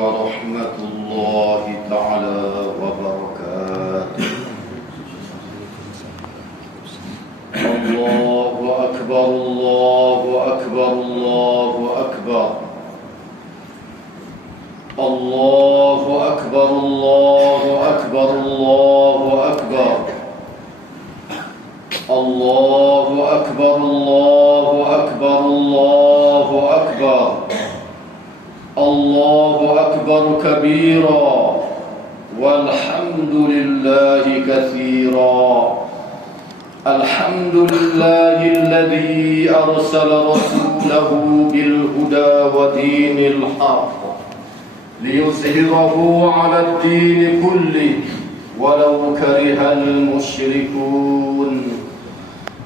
ورحمة الله تعالى وبركاته. الله أكبر الله أكبر الله أكبر الله أكبر الله أكبر الله أكبر الله أكبر الله أكبر الله أكبر الله أكبر كبيرا والحمد لله كثيرا. الحمد لله الذي أرسل رسوله بالهدى ودين الحق ليظهره على الدين كله ولو كره المشركون.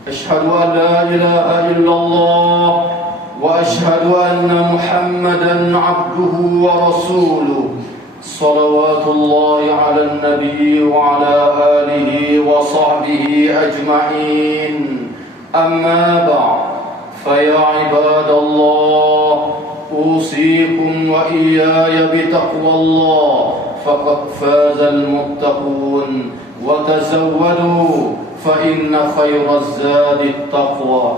أشهد أن لا إله إلا الله وأشهد أن محمدا عبده ورسوله صلوات الله على النبي وعلى آله وصحبه أجمعين. أما بعد فيا عباد الله أوصيكم وإياي بتقوى الله فقد فاز المتقون. وتزودوا فإن خير الزاد التقوى.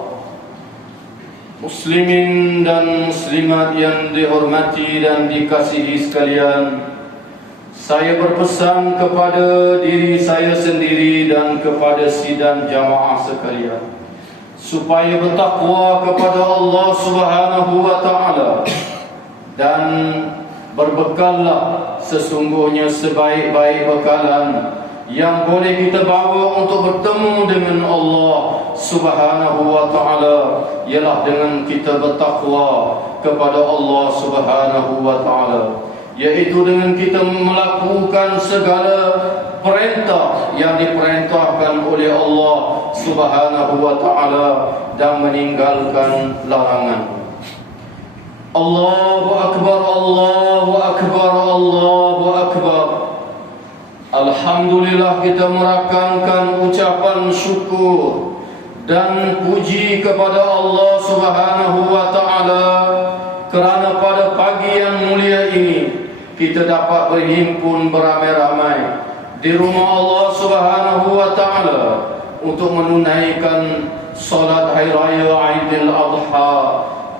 Muslimin dan muslimat yang dihormati dan dikasihi sekalian, saya berpesan kepada diri saya sendiri dan kepada sidang jamaah sekalian supaya bertakwa kepada Allah Subhanahu wa taala dan berbekallah sesungguhnya sebaik-baik bekalan yang boleh kita bawa untuk bertemu dengan Allah Subhanahu wa taala ialah dengan kita bertakwa kepada Allah Subhanahu wa taala, yaitu dengan kita melakukan segala perintah yang diperintahkan oleh Allah Subhanahu wa taala dan meninggalkan larangan. Allahu akbar Allahu akbar Allahu akbar. Alhamdulillah, kita merakamkan ucapan syukur dan puji kepada Allah Subhanahu wa taala kerana pada pagi yang mulia ini kita dapat berhimpun beramai-ramai di rumah Allah Subhanahu wa taala untuk menunaikan solat hari raya Aidil Adha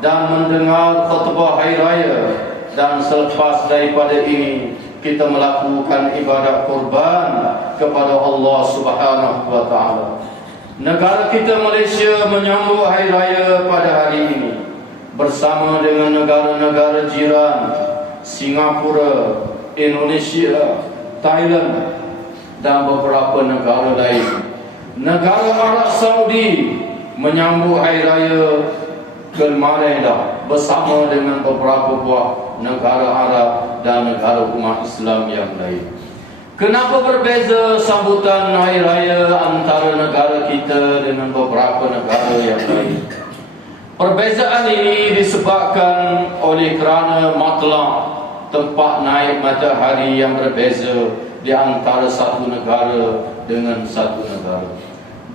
dan mendengar khutbah hari raya, dan selepas daripada ini kita melakukan ibadat kurban kepada Allah Subhanahu wa taala. Negara kita Malaysia menyambut hari raya pada hari ini bersama dengan negara-negara jiran Singapura, Indonesia, Thailand dan beberapa negara lain. Negara Arab Saudi menyambut hari raya Kelmaidah bersama dengan beberapa buah negara Arab dan negara umat Islam yang lain. Kenapa berbeza sambutan hari raya antara negara kita dengan beberapa negara yang lain? Perbezaan ini disebabkan oleh kerana matlaq, tempat naik matahari yang berbeza di antara satu negara dengan satu negara.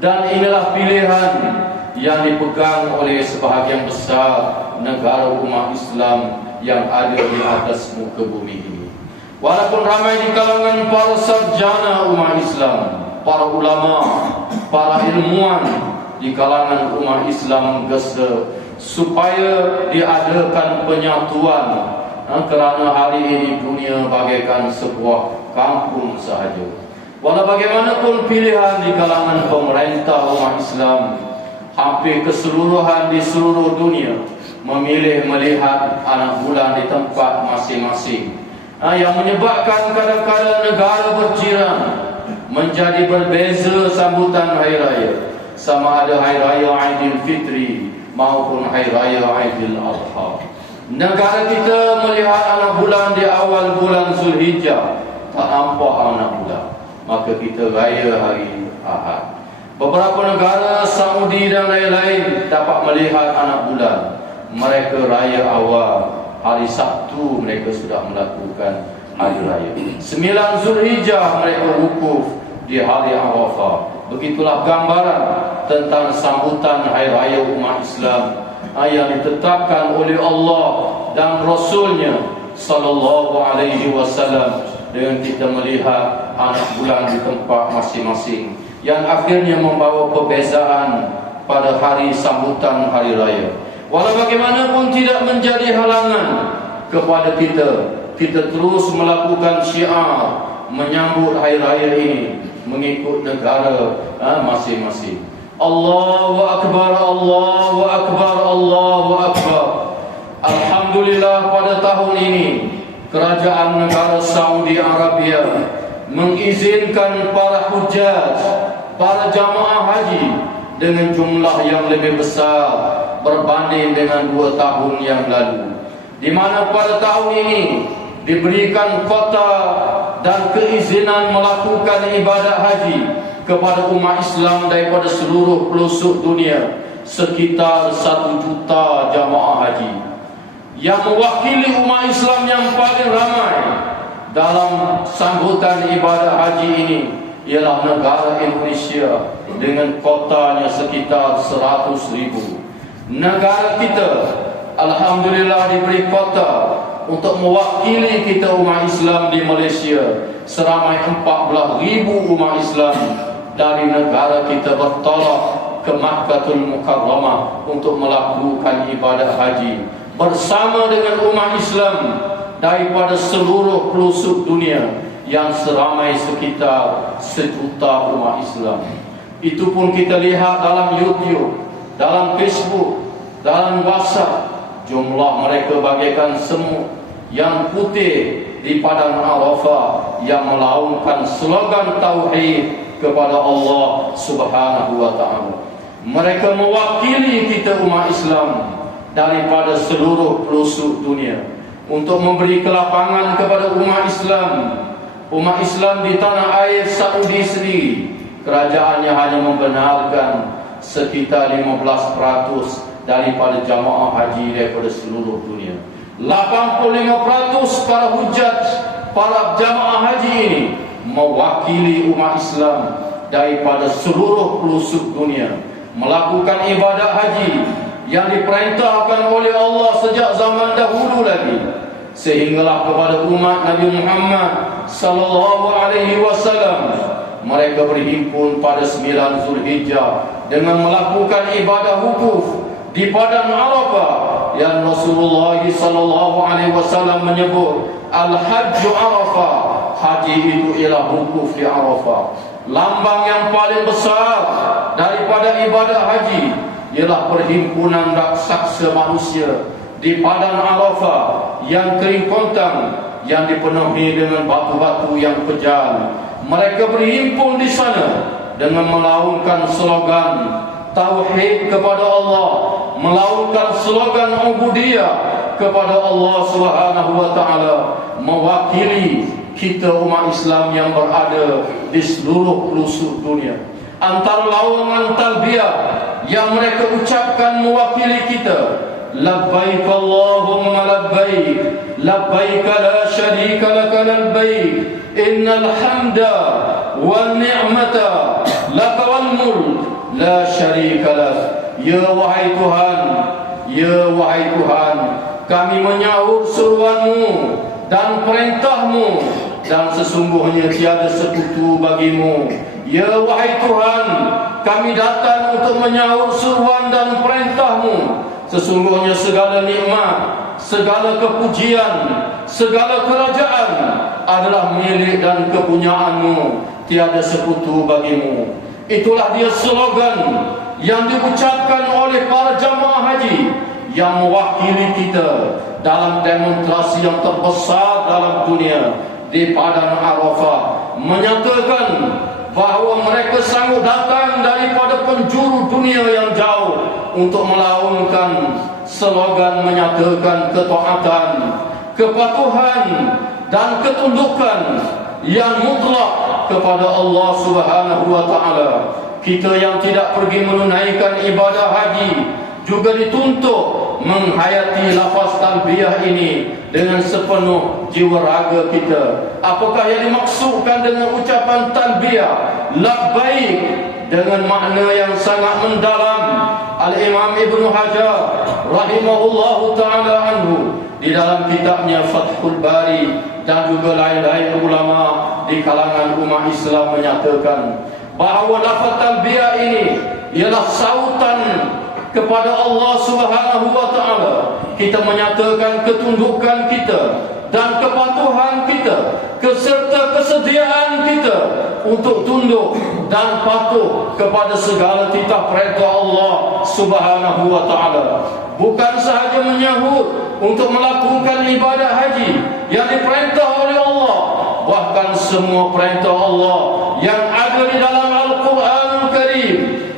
Dan inilah pilihan yang dipegang oleh sebahagian besar negara umat Islam yang ada di atas muka bumi ini. Walaupun ramai di kalangan para sarjana umat Islam, para ulama, para ilmuwan di kalangan umat Islam gesa supaya diadakan penyatuan, kerana hari ini dunia bagaikan sebuah kampung sahaja. Walau bagaimanapun pilihan di kalangan pemerintah umat Islam, hampir keseluruhan di seluruh dunia memilih melihat anak bulan di tempat masing-masing, yang menyebabkan kadang-kadang negara berjiran menjadi berbeza sambutan hari raya, sama ada hari raya Aidil Fitri maupun hari raya Aidil Adha. Negara kita melihat anak bulan di awal bulan Zulhijjah, tak nampak anak bulan, maka kita raya hari Ahad. Beberapa negara Saudi dan lain-lain dapat melihat anak bulan, mereka raya awal hari Sabtu, mereka sudah melakukan hari raya. 9 Zulhijjah mereka wukuf di hari Arafah. Begitulah gambaran tentang sambutan hari raya umat Islam yang ditetapkan oleh Allah dan Rasulnya sallallahu alaihi wasallam, dengan kita melihat anak bulan di tempat masing-masing yang akhirnya membawa perbezaan pada hari sambutan hari raya. Walau bagaimanapun tidak menjadi halangan kepada kita terus melakukan syiar menyambut hari raya ini mengikut negara masing-masing. Allahu Akbar, Allahu Akbar, Allahu Akbar. Alhamdulillah, pada tahun ini Kerajaan Negara Saudi Arabia mengizinkan para hujjaj, para jamaah haji dengan jumlah yang lebih besar berbanding dengan 2 tahun yang lalu, di mana pada tahun ini diberikan kota dan keizinan melakukan ibadat haji kepada umat Islam daripada seluruh pelosok dunia, sekitar 1 juta jamaah haji yang mewakili umat Islam yang paling ramai dalam sambutan ibadah haji ini ialah negara Indonesia dengan kotanya sekitar 100,000. Negara kita alhamdulillah diberi kota untuk mewakili kita umat Islam di Malaysia seramai 14,000 umat Islam dari negara kita bertolak ke Makkahul Mukarramah untuk melakukan ibadah haji bersama dengan umat Islam daripada seluruh pelosok dunia yang seramai sekitar 1 juta umat Islam. Itu pun kita lihat dalam YouTube, dalam Facebook, dalam WhatsApp, jumlah mereka bagaikan semut yang putih di padang Arafah yang melaungkan slogan tauhid kepada Allah Subhanahu wa taala. Mereka mewakili kita umat Islam daripada seluruh pelosok dunia untuk memberi kelapangan kepada umat Islam. Umat Islam di tanah air Saudi sendiri, kerajaannya hanya membenarkan sekitar 15% daripada jamaah haji daripada seluruh dunia. 85% para hujjaj, para jamaah haji ini mewakili umat Islam daripada seluruh pelosok dunia melakukan ibadat haji yang diperintahkan oleh Allah sejak zaman dahulu lagi, sehinggalah kepada umat Nabi Muhammad sallallahu alaihi wasallam mereka berhimpun pada 9 Zulhijjah dengan melakukan ibadah wukuf di padang Arafah yang Rasulullah sallallahu alaihi wasallam menyebut al-hajju Arafah, haji itu ialah wukuf di Arafah. Lambang yang paling besar daripada ibadah haji ialah perhimpunan raksasa manusia di padang Arafah yang kering kontang, yang dipenuhi dengan batu-batu yang kejam. Mereka berhimpun di sana dengan melaungkan slogan tauhid kepada Allah, melaungkan slogan ubudiyah kepada Allah Subhanahu wa taala, mewakili kita umat Islam yang berada di seluruh pelosok dunia. Antara laungan talbiyah yang mereka ucapkan mewakili kita, labbaik Allahumma labbaik, labbaik la syarika laka labbaik, innal hamda wan ni'mata laka wal mulk la syarika lak. Ya wahai Tuhan, ya wahai Tuhan, kami menyahut seruanmu dan perintahmu, dan sesungguhnya tiada sekutu bagimu. Ya wahai Tuhan, kami datang untuk menyahut seruan dan perintahmu. Sesungguhnya segala nikmat, segala kepujian, segala kerajaan adalah milik dan kepunyaanmu, tiada sekutu bagimu. Itulah dia slogan yang diucapkan oleh para jamaah haji yang mewakili kita dalam demonstrasi yang terbesar dalam dunia di padang Arafah, menyatakan bahawa mereka sanggup datang daripada penjuru dunia yang jauh untuk melaungkan slogan menyatakan ketaatan, kepatuhan dan ketundukan yang mutlak kepada Allah Subhanahu wa taala. Kita yang tidak pergi menunaikan ibadah haji juga dituntut menghayati lafaz talbiyah ini dengan sepenuh jiwa raga kita. Apakah yang dimaksudkan dengan ucapan talbiyah labbaik? Dengan makna yang sangat mendalam Al-Imam Ibnu Hajar rahimahullahu ta'ala anhu di dalam kitabnya Fathul Bari dan juga lain-lain ulama di kalangan umat Islam menyatakan bahawa lafaz talbiyah ini ialah sautan kepada Allah Subhanahu wa taala. Kita menyatakan ketundukan kita dan kepatuhan kita serta kesediaan kita untuk tunduk dan patuh kepada segala titah perintah Allah Subhanahu wa taala. Bukan sahaja menyahut untuk melakukan ibadah haji yang diperintah oleh Allah, bahkan semua perintah Allah yang ada di dalam Al-Quranul Karim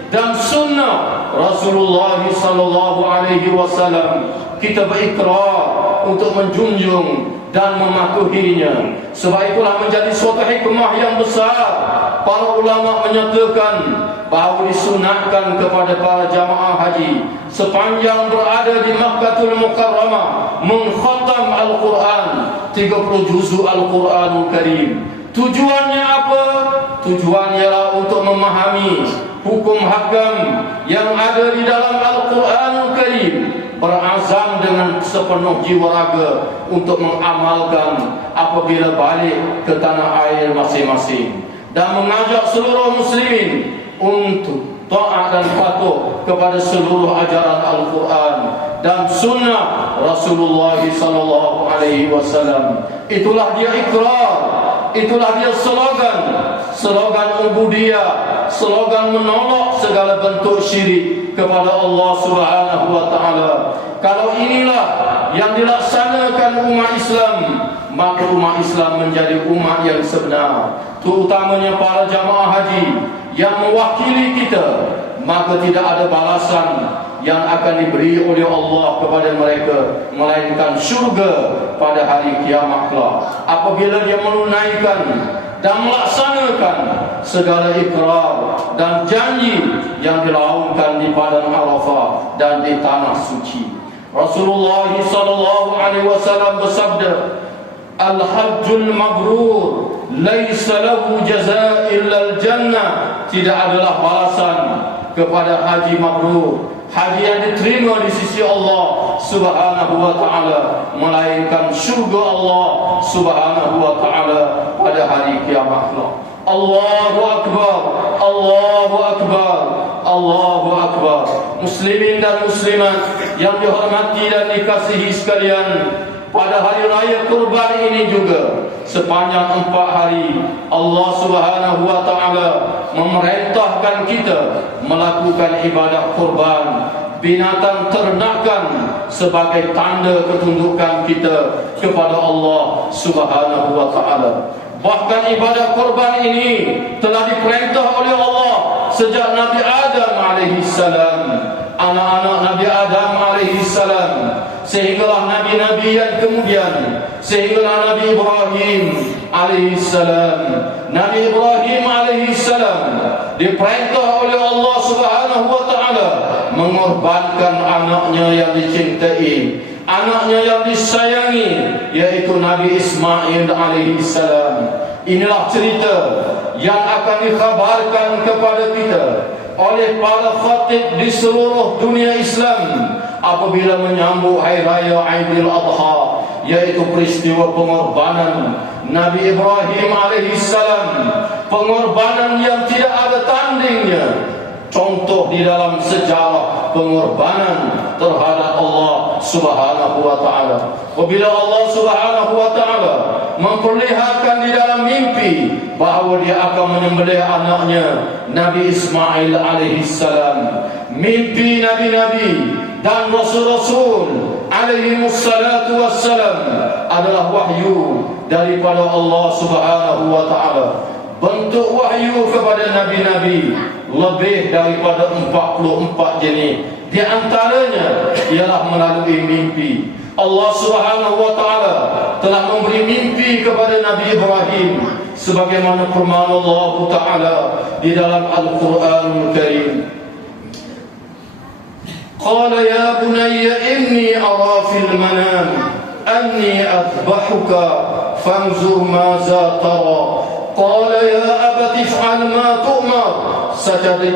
dan sunnah Rasulullah sallallahu alaihi wasallam, kita berikrar untuk menjunjung dan mematuhinya. Sebab itulah menjadi suatu hikmah yang besar. Para ulama menyatakan bahawa disunatkan kepada para jamaah haji sepanjang berada di Makkahul Mukarramah mengkhatam Al-Quran 30 juzuk Al-Quranul Karim. Tujuannya apa? Tujuannya ialah untuk memahami hukum hakam yang ada di dalam Al-Quranul Karim, berazam dengan sepenuh jiwa raga untuk mengamalkan apabila balik ke tanah air masing-masing, dan mengajak seluruh muslimin untuk taat dan patuh kepada seluruh ajaran Al-Quran dan sunnah Rasulullah sallallahu alaihi wasallam. Itulah dia ikrar, itulah dia slogan ubudiyah, slogan menolak segala bentuk syirik kepada Allah Subhanahu wa taala. Kalau inilah yang dilaksanakan umat Islam, maka umat Islam menjadi umat yang sebenar, terutamanya para jamaah haji yang mewakili kita. Maka tidak ada balasan yang akan diberi oleh Allah kepada mereka melainkan syurga pada hari kiamat kelak, apabila dia menunaikan dan melaksanakan segala ikrar dan janji yang dilaungkan di padang Arafah dan di tanah suci. Rasulullah sallallahu alaihi wasallam bersabda, Al-hajjul mabrur laisa lahu jazaa illa al-jannah. Tidak adalah balasan kepada haji mabrur, haji yang diterima di sisi Allah Subhanahu wa taala, melainkan syurga Allah Subhanahu wa taala pada hari kiamat kelak. Allahu akbar, Allahu akbar, Allahu akbar. Muslimin dan muslimat yang dihormati dan dikasihi sekalian, pada hari raya kurban ini juga sepanjang 4 hari Allah Subhanahu wa taala memerintahkan kita melakukan ibadah kurban binatang ternakan sebagai tanda ketundukan kita kepada Allah Subhanahu wa taala. Bahkan ibadah kurban ini telah diperintah oleh Allah sejak Nabi Adam alaihi salam, anak-anak Nabi Adam alaihi salam, sehinggalah nabi-nabi yang kemudian, sehinggalah Nabi Ibrahim alaihi salam. Nabi Ibrahim alaihi salam diperintah oleh Allah Subhanahu wa taala mengorbankan anaknya yang dicintai, anaknya yang disayangi, yaitu Nabi Ismail alaihi salam. Inilah cerita yang akan dikhabarkan kepada kita oleh para khatib di seluruh dunia Islam apabila menyambut hari raya Aidil Adha, yaitu peristiwa pengorbanan Nabi Ibrahim alaihi salam, pengorbanan yang tidak ada tandingnya, contoh di dalam sejarah pengorbanan terhadap Allah Subhanahu wa taala. Apabila Allah Subhanahu wa taala memperlihatkan di dalam mimpi bahawa dia akan menyembelih anaknya Nabi Ismail alaihi salam, mimpi nabi-nabi dan rasul-rasul alaihi wassalatu wassalam adalah wahyu daripada Allah Subhanahu wa taala. Bentuk wahyu kepada nabi-nabi lebih daripada 44 jenis. Di antaranya ialah melalui mimpi. Allah Subhanahu wa taala telah memberi mimpi kepada Nabi Ibrahim sebagaimana firman Allah taala di dalam Al-Qur'anul Karim. Qala ya bunayya inni ara fil manam anni adbahuka fanzur maza tara qala ya abati if'al ma tu'mar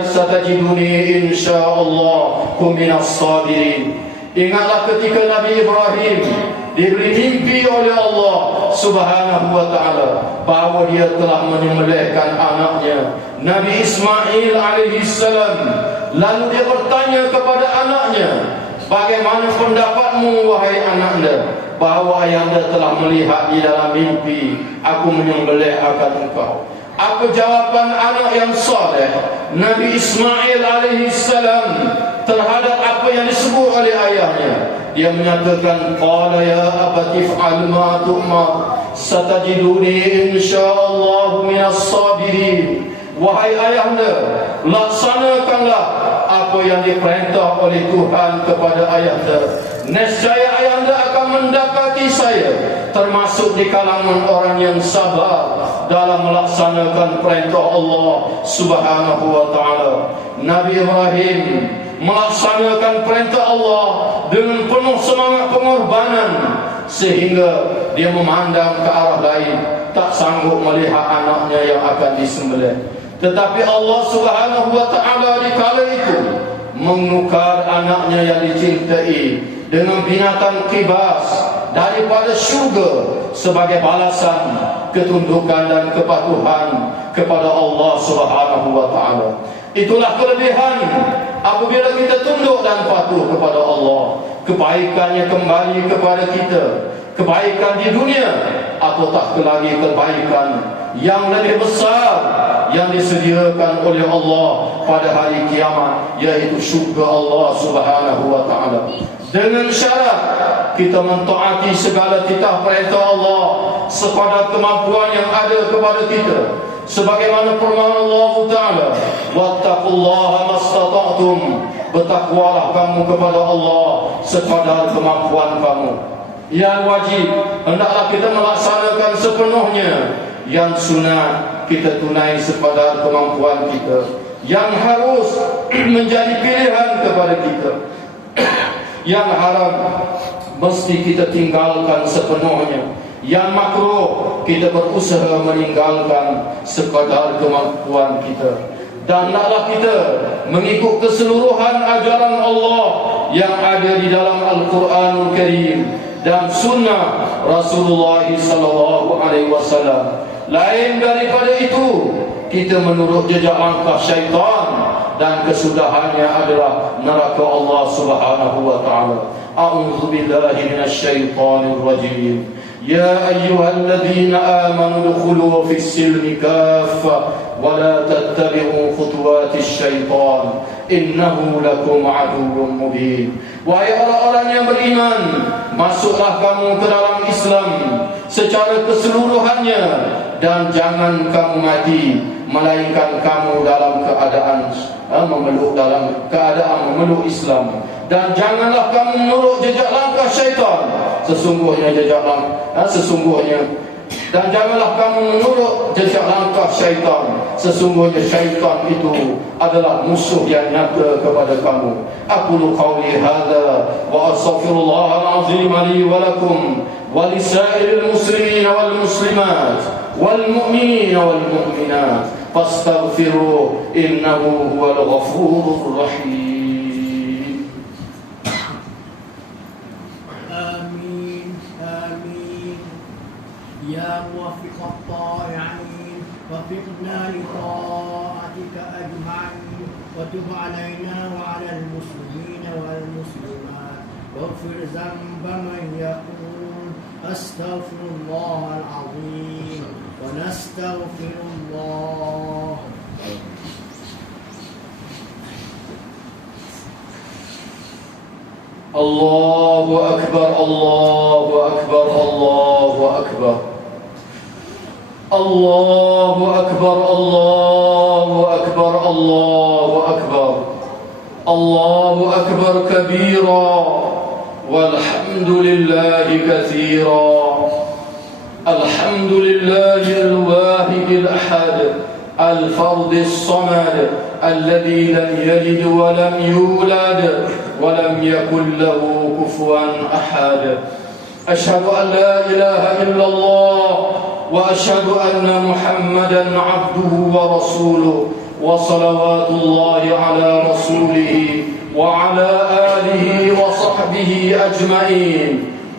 satajiduni insyaallah minas sabirin. Ingatlah ketika Nabi Ibrahim diberi mimpi oleh Allah Subhanahu wa ta'ala bahawa dia telah menyembelihkan anaknya Nabi Ismail alaihi salam. Lalu dia bertanya kepada anaknya, bagaimana pendapatmu wahai ananda, bahawa ayahanda telah melihat di dalam mimpi aku menyembelih akan engkau. Apa jawaban anak yang saleh Nabi Ismail alaihi salam terhadap apa yang disebut oleh ayahnya? Dia menyatakan, qala ya abati if'al ma tu'mar satajiduni insyaallah minas sabirin. Wahai ayahanda, laksanakanlah apa yang diperintah oleh Tuhan kepada ayahanda. Nescaya ayahanda akan mendapati saya termasuk di kalangan orang yang sabar dalam melaksanakan perintah Allah Subhanahu wa ta'ala. Nabi Ibrahim melaksanakan perintah Allah dengan penuh semangat pengorbanan sehingga dia memandang ke arah lain, tak sanggup melihat anaknya yang akan disembelih. Tetapi Allah Subhanahu wa ta'ala di kala itu menukar anaknya yang dicintai dengan binatang kibas daripada syurga sebagai balasan ketundukan dan kepatuhan kepada Allah Subhanahu wa ta'ala. Itulah kelebihan apabila kita tunduk dan patuh kepada Allah. Kebaikannya kembali kepada kita, kebaikan di dunia atau tak lagi kebaikan yang lebih besar yang disediakan oleh Allah pada hari kiamat, yaitu syurga Allah Subhanahu wa ta'ala. Dengan syarat kita mentaati segala titah perintah Allah sekadar kemampuan yang ada kepada kita, sebagaimana firman Allah Ta'ala, wattaqullaha mastata'tum, bertakwalah kamu kepada Allah sekadar kemampuan kamu. Yang wajib hendaklah kita melaksanakan sepenuhnya, yang sunat kita tunai sekadar kemampuan kita, yang harus menjadi pilihan kepada kita, yang haram mesti kita tinggalkan sepenuhnya, yang makruh kita berusaha meninggalkan sekadar kemampuan kita. Dan hendaklah kita mengikut keseluruhan ajaran Allah yang ada di dalam Al-Quranul Karim dan sunnah Rasulullah sallallahu alaihi wasallam. Lain daripada itu, kita menurut jejak langkah syaitan dan kesudahannya adalah neraka Allah Subhanahu wa ta'ala. A'udzu billahi minasyaitonir rajim. Ya ayyuhalladzina amanu dukhulu fis silmi kaffah wa la tattabi'u khutuwatis syaitan innahu lakum aduwwun mubin. Wahai orang-orang yang beriman, masuklah kamu ke dalam Islam secara keseluruhannya dan jangan kamu mati melainkan kamu dalam keadaan memeluk Islam. Dan janganlah kamu menurut jejak langkah syaitan, dan janganlah kamu menurut jejak langkah syaitan, sesungguhnya syaitan itu adalah musuh yang nyata kepada kamu. Aqulu qawli hadza wa astaghfirullahal azim li wa lakum wa lisairil muslimin wal muslimat wal mu'minin wal mu'minat fastaghfiruhu innahu huwal ghafurur rahim. يا موفق الطائعين وفقنا لطاعتك أجمعين وتب علينا وعلى المسلمين والمسلمات واغفر ذنب من يقول أستغفر الله العظيم ونستغفر الله. الله أكبر الله أكبر الله أكبر الله أكبر الله أكبر الله أكبر الله أكبر كبيرا والحمد لله كثيرا. الحمد لله الواحد الأحد الفرد الصمد الذي لم يلد ولم يولد ولم يكن له كفوا أحد. أشهد أن لا إله إلا الله وأشهد أن محمدا عبده ورسوله وصلوات الله على رسوله وعلى آله وصحبه أجمعين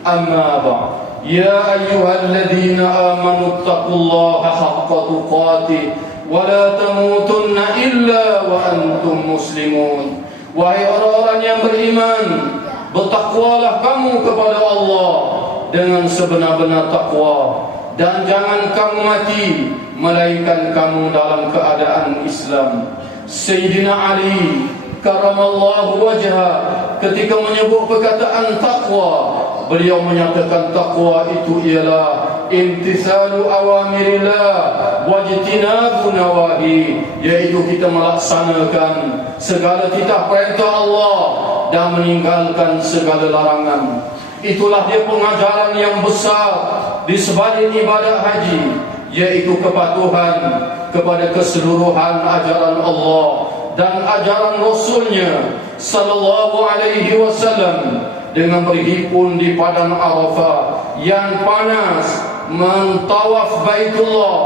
أما بعد يا أيها الذين آمنوا اتقوا الله حق تقاته ولا تموتن إلا وأنتم مسلمون. Wahai orang-orang yang beriman, bertakwalah kamu kepada Allah dengan sebenar-benar takwa, dan jangan kamu mati melainkan kamu dalam keadaan Islam. Sayyidina Ali karamallahu wajhah ketika menyebut perkataan takwa, beliau menyatakan takwa itu ialah imtithalu awamirillah wajtinabu nawahi, yaitu kita melaksanakan segala titah perintah Allah dan meninggalkan segala larangan. Itulah dia pengajaran yang besar di sebalik ibadah haji, yaitu kepatuhan kepada keseluruhan ajaran Allah dan ajaran Rasulnya sallallahu alaihi wasallam, dengan berhimpun di padang Arafah yang panas, mentawaf Baitullah,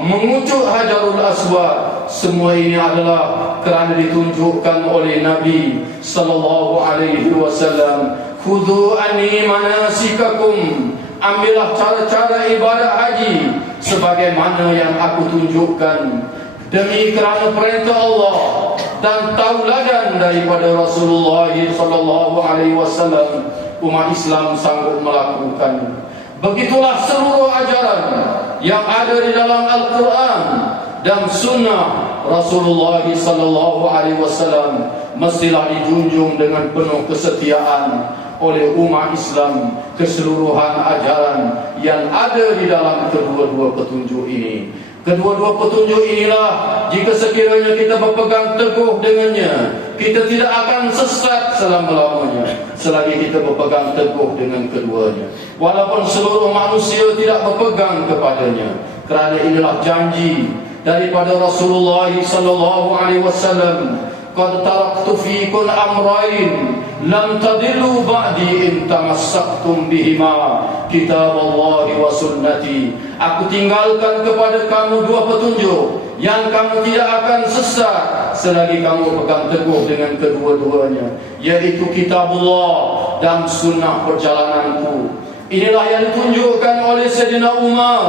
mengucuk Hajarul Aswad. Semua ini adalah kerana ditunjukkan oleh Nabi sallallahu alaihi wasallam, khudhu anni manasikakum, ambillah cara-cara ibadah haji sebagaimana yang aku tunjukkan, demi kerana perintah Allah dan tauladan daripada Rasulullah sallallahu alaihi wasallam, umat Islam sanggup melakukan. Begitulah seluruh ajaran yang ada di dalam Al-Quran dan sunnah Rasulullah sallallahu alaihi wasallam mestilah dijunjung dengan penuh kesetiaan oleh umat Islam, keseluruhan ajaran yang ada di dalam kedua-dua petunjuk ini. Kedua-dua petunjuk inilah, jika sekiranya kita berpegang teguh dengannya, kita tidak akan sesat selama-lamanya selagi kita berpegang teguh dengan keduanya, walaupun seluruh manusia tidak berpegang kepadanya. Kerana inilah janji daripada Rasulullah sallallahu alaihi wasallam, qad taraktu fikum amrayn lam tadillu ba'di in tamassaktum bihima, kitaballahi wa sunnati. Aku tinggalkan kepada kamu dua petunjuk yang kamu tidak akan sesat selagi kamu pegang teguh dengan kedua-duanya, yaitu kitabullah dan sunnah perjalananku. Inilah yang ditunjukkan oleh Sayyidina Umar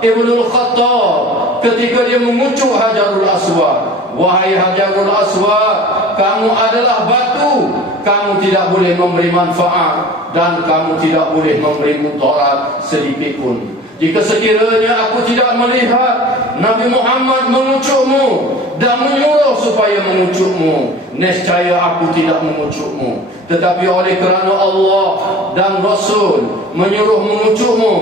Ibnul Khattab ketika dia mengucuk Hajarul Aswad. Wahai Hajarul Aswad, kamu adalah batu, kamu tidak boleh memberi manfaat dan kamu tidak boleh memberi mudarat sedikit pun. Jika sekiranya aku tidak melihat Nabi Muhammad mengucukmu dan menyuruh supaya mengucukmu, nescaya aku tidak mengucukmu. Tetapi oleh kerana Allah dan Rasul menyuruh mengucukmu,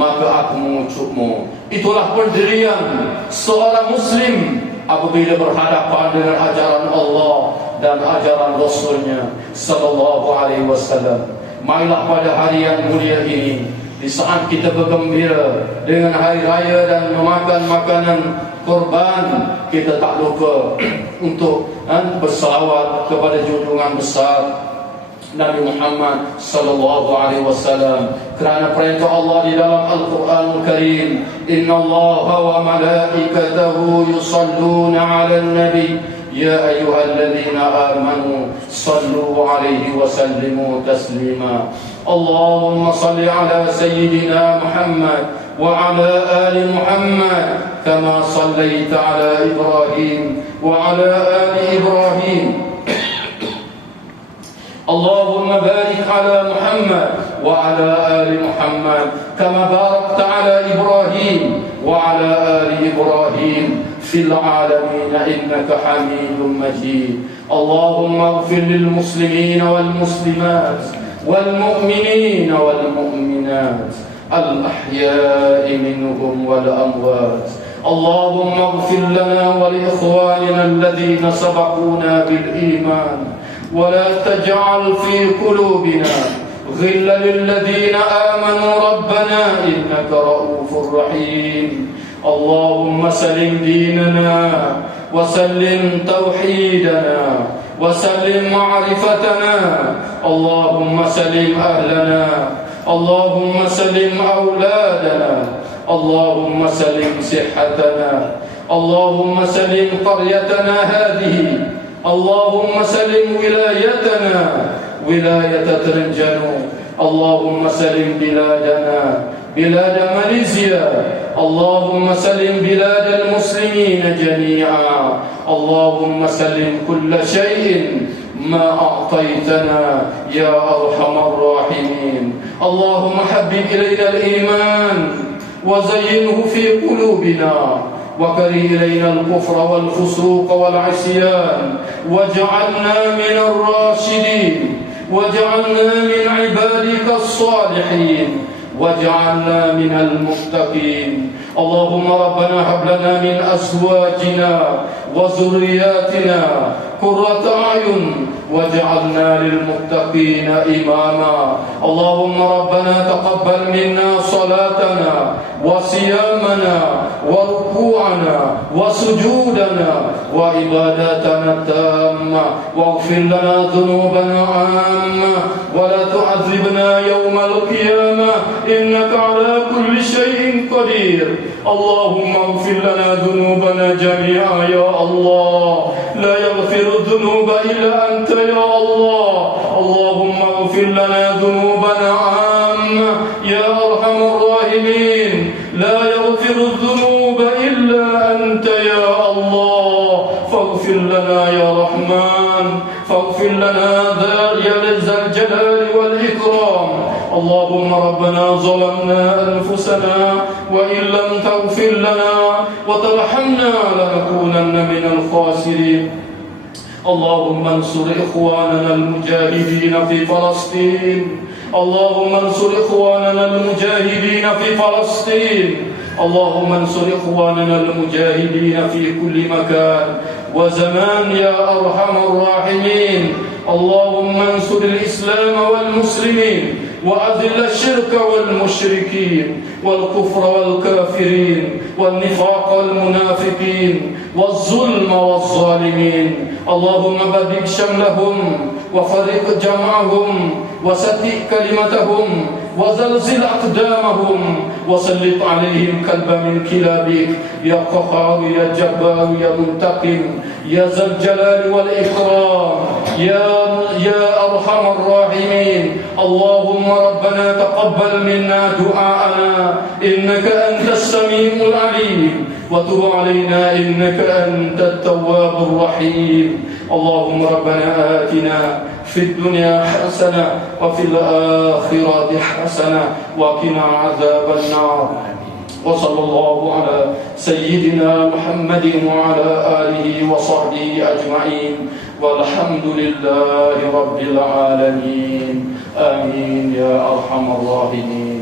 maka aku mengucukmu. Itulah pendirian seorang Muslim apabila berhadapan dengan ajaran Allah dan ajaran Rasulnya sallallahu alaihi wasallam. Marilah pada hari yang mulia ini, di saat kita bergembira dengan hari raya dan memakan makanan korban, kita tak lupa untuk bersalawat kepada junjungan besar Nabi Muhammad sallallahu alaihi wasallam, kerana perintah Allah di dalam Al-Quranul Karim, innallaha wa malaikatahu yusalluna 'alan nabi ya ayyuhalladzina amanu sallu 'alaihi wa sallimu taslima. Allahumma salli 'ala sayyidina Muhammad wa 'ala ali Muhammad kama sallaita 'ala Ibrahim wa 'ala ali Ibrahim. اللهم بارك على محمد وعلى آل محمد كما باركت على إبراهيم وعلى آل إبراهيم في العالمين إنك حميد مجيد. اللهم اغفر للمسلمين والمسلمات والمؤمنين والمؤمنات الأحياء منهم والأموات. اللهم اغفر لنا ولإخواننا الذين سبقونا بالإيمان ولا تجعل في قلوبنا غلا للذين آمنوا ربنا إنك رؤوف رحيم. اللهم سلم ديننا وسلم توحيدنا وسلم معرفتنا. اللهم سلم أهلنا، اللهم سلم أولادنا، اللهم سلم صحتنا، اللهم سلم قريتنا هذه، اللهم سلم ولايتنا ولاية ترنجانو، اللهم سلم بلادنا بلاد ماليزيا، اللهم سلم بلاد المسلمين جميعا، اللهم سلم كل شيء ما أعطيتنا يا أرحم الراحمين. اللهم حبب إلينا الإيمان وزينه في قلوبنا، وكره إلينا الكفر والفسوق والعصيان، واجعلنا من الراشدين، واجعلنا من عبادك الصالحين، واجعلنا من المتقين. اللهم ربنا هب لنا من أزواجنا وذرياتنا قرة أعين واجعلنا للمتقين إماما. اللهم ربنا تقبل منا صلاتنا وصيامنا وركوعنا وسجودنا وعباداتنا التامة، واغفر لنا ذنوبنا عامة، ولا تعذبنا يوم القيامة إنك على كل شيء قدير. اللهم اغفر لنا ذنوبنا جميعا يا الله، لا يغفر الذنوب إلا أنت يا الله. اللهم اغفر لنا ذنوبنا عامة يا أرحم الراحمين، لا يغفر الذنوب إلا أنت يا الله. فاغفر لنا يا رحمن، فاغفر لنا يا ذا الجلال والإكرام. اللهم ربنا ظلمنا أنفسنا وإن لم تغفر لنا وترحمنا لنكونن من الخاسرين. اللهم انصر إخواننا المجاهدين في فلسطين، اللهم انصر إخواننا المجاهدين في فلسطين، اللهم انصر إخواننا المجاهدين في كل مكان وزمان يا أرحم الراحمين. اللهم انصر الإسلام والمسلمين، وأذل الشرك والمشركين والكفر والكافرين والنفاق والمنافقين والظلم والظالمين. اللهم بدد شملهم وفرق جمعهم وسدد كلمتهم وزلزل أقدامهم وسلط عليهم كلبا من كلابك يا قهار يا جبار يا منتقم يا ذا الجلال والإكرام يا أرحم الراحمين. اللهم ربنا تقبل منا دعاءنا إنك أنت السميع العليم، وتب علينا إنك أنت التواب الرحيم. اللهم ربنا آتنا في الدنيا حسنة وفي الآخرة حسنة وقنا عذاب النار. وصلى الله على سيدنا محمد وعلى آله وصحبه أجمعين، والحمد لله رب العالمين. آمين يا أرحم الراحمين.